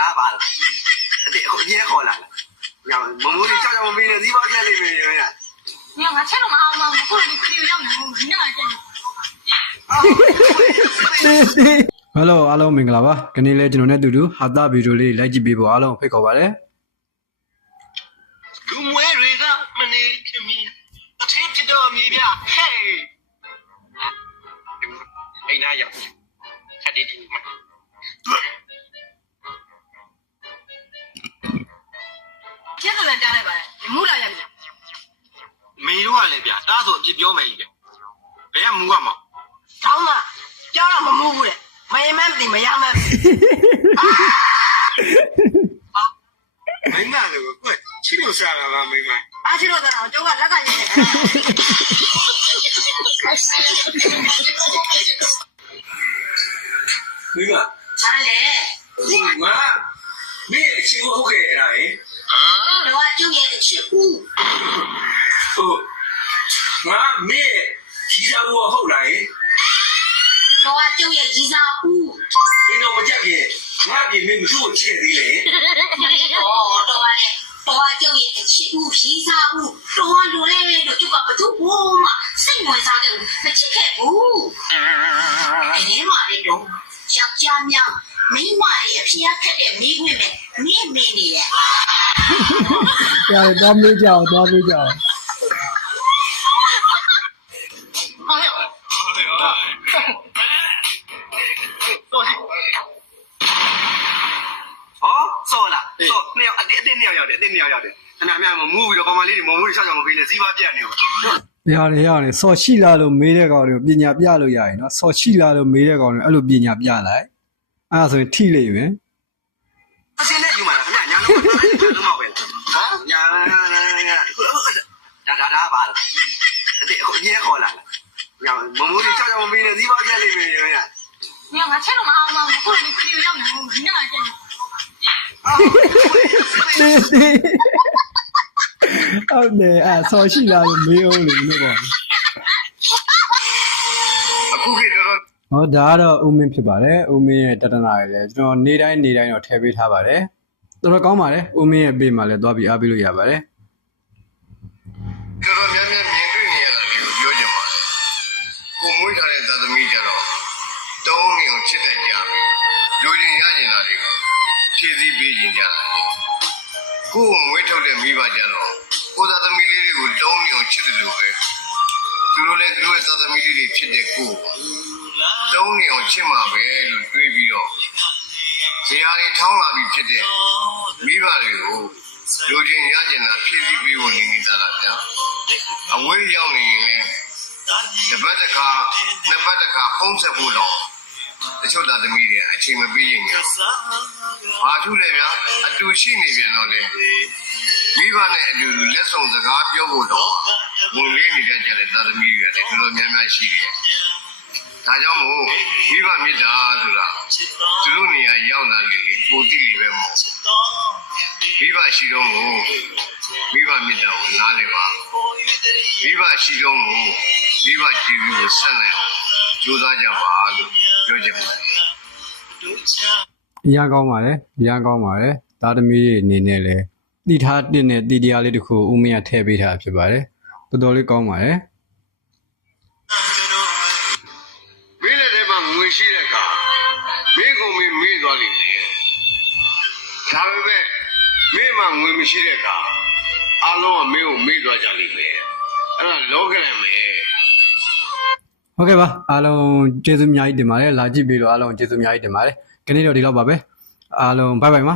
လားပါလားအဲ့ဒါကိုညဲခေါ်လာညောင်မမိုးကြီးကြောက်ကြောက်မမီးနဲ့ဒီပါကြက်လိုက်မယ်ရောရညောင်ငါချက်တော့မအောင်ပါဘူးခုလည်းဒီပြည်ရောက်နေဘူးညောင်ကြက်ဟယ်လိုအားလုံးမင်္ဂလာပါခဏလေးကျွန်တော်နဲ့တူတူဟာတာဗီဒီယိုလေးလိုက်ကြည့်ပေးဖို့အားလုံးဖိတ်ခေါ်ပါတယ်လူမွဲတွေကမနေခင်မီအထင်းပြတော်မီဗျဟဲ့အိနာရောက်ခက်တီတီမှာ န်ကြားလိုက်ပါတယ်မူလာရပြီမေတို့ကလည်းဗျာဒါဆိုအပြစ်ပြောမယ်ကြီးဗျဘယ်ကမူကမောင်ဆောင်းမကြားတော့မမူဘူးလေမယမန်းတိမယမန်းမင်းနာလေကွယ်ချီလို့စားတာလားမင်းမအားချီလို့စားတာကျောက်ကလက်ကရင်းနေမိမအားလေမိမမိအချီကိုဟုတ်ခဲ့ရတာဟင် တော့ကျုပ်ရဲ့ကြီးစားဦးအင်းတော့မကြက်ခင်ငါပြင်မင်းမရှိချစ်သေးလေတော့တော့လေတော့ကျုပ်ရဲ့အချစ်ဦးကြီးစားဦးတော့လိုလဲပဲတော့ကျုပ်ကဘသူ့ဘိုးမှစိတ်ဝင်စားတယ်မချစ်ခဲ့ဘူးအဲဒီမှာလေတော့ယောက်ျားများမိန်းမရဲ့အဖေရခက်တဲ့မိခွင့်ပဲမိမိနေရဲ့။ကြာတော့မေးကြအောင်တော့ တင်းနေရရတယ်ခင်ဗျားများမမူးပြီးတော့ကောင်မလေးတွေမမူးတွေချောက်ချောက်မပေးလဲစီးပွားပြတ်နေပါရတယ်ရတယ်စော်ရှိလာလို့မေးတဲ့ကောင်တွေပညာပြလို့ရရင်နော်စော်ရှိလာလို့မေးတဲ့ကောင်တွေအဲ့လိုပညာပြလိုက်အဲ့ဒါဆိုရင်ထိလိမ့်မယ်အစင်းနဲ့ယူမှာလားခင်ဗျာညာလုံးညာလုံးမပဲဟမ်ညာညာဒါဒါပါလားအဲ့ဒီညဲခေါ်လာညာမမူးတွေချောက်ချောက်မပေးနဲ့စီးပွားပြတ်လိမ့်မယ်ခင်ဗျာညာငါချက်တော့မအောင်ပါဘူးခုလိုမျိုးပြူရောက်နေဘူးညာချက်အာ တေးတေးဟုတ်တယ်အဲ့ဆော်ရှိလာလို့မေးအောင်လေလို့ပေါ့အခုခေတ်တော့။ဟောဒါကတော့ဦးမင်းဖြစ်ပါတယ်။ဦးမင်းရဲ့တတနာတွေလည်းကျွန်တော်နေတိုင်းနေတိုင်းတော့ထည့်ပေးထားပါတယ်။တော်တော်ကောင်းပါတယ်။ဦးမင်းရဲ့ပေမှာလည်းသွားပြီးအားပေးလို့ရပါတယ်။တော်တော်များများမြင်တွေ့နေရတာကိုပြောကြပါမယ်။ကိုမွေးထားတဲ့သာသမီကြတော့တုံးနေအောင်ချစ်တဲ့ကြပြီ။လူချင်းရကျင်တာတွေကို ဖြည့်ဆည်းပေးခြင်းကြတယ်။ကိုမွေးထုတ်တဲ့မိဘကြတော့ကိုသာသမီလေးတွေကိုတုံးနေအောင်ချစ်တယ်လို့ပဲ။သူတို့လည်းသူတို့ရဲ့သာသမီလေးတွေဖြစ်တဲ့ကိုတုံးနေအောင်ချစ်မှာပဲလို့တွေးပြီးတော့ဇေယျတွေထောင်းလာပြီးဖြစ်တဲ့မိဘတွေကိုလူချင်းရကျင်တာဖြည့်ဆည်းပေးဖို့နေနေကြတာဗျာ။အဝေးရောက်နေရင်လည်းတစ်ပတ်တစ်ခါနှစ်ပတ်တစ်ခါဖုံးဆက်ဖို့တော့ တချို့သားသမီးတွေအချိန်မပေးရင်ကြောဘာထူးလဲဗျာအတူရှိနေပြန်တော့လေမိဘနဲ့အတူတူလက်ဆောင်စကားပြောဖို့တော့ဝင်လေးနေတဲ့ကြတဲ့သားသမီးတွေလည်းတော်တော်များများရှိတယ်ဒါကြောင့်မို့မိဘမေတ္တာဆိုတာသူတို့နေရာရောက်လာလေပိုတိတွေပဲမဟုတ်မိဘရှိတော့မို့မိဘမေတ္တာကိုနားလည်ပါမိဘရှိတော့မို့မိဘကြည်ပြီးကိုဆက်နိုင်အောင်ကြိုးစားကြပါလို့ ပြောချင်ပါတယ်အရန်ကောင်းပါတယ်အရန်ကောင်းပါတယ်သားသမီးတွေအနေနဲ့လည်းတည်ထားတဲ့နဲ့တည်တရားလေးတစ်ခုဦးမင်းကထည့်ပေးထားဖြစ်ပါတယ်တော်တော်လေးကောင်းပါတယ်မင်းလည်းထဲမှာငွေရှိတဲ့အခါမင်းကုန်မင်းမေးသွားလိမ့်မယ်ဒါပေမဲ့မင်းမှာငွေမရှိတဲ့အခါအလုံးကမင်းကိုမေးသွားကြလိမ့်မယ်အဲ့ဒါလောကရန်ပဲ ဟုတ်ကဲ့ပါအားလုံးကျေးဇူးအများကြီးတင်ပါတယ်လာကြည့်ပေးလို့အားလုံးကျေးဇူးအများကြီးတင်ပါတယ်ခဏလေးတော့ဒီလောက်ပါပဲအားလုံးဘိုင်ဘိုင်ပါ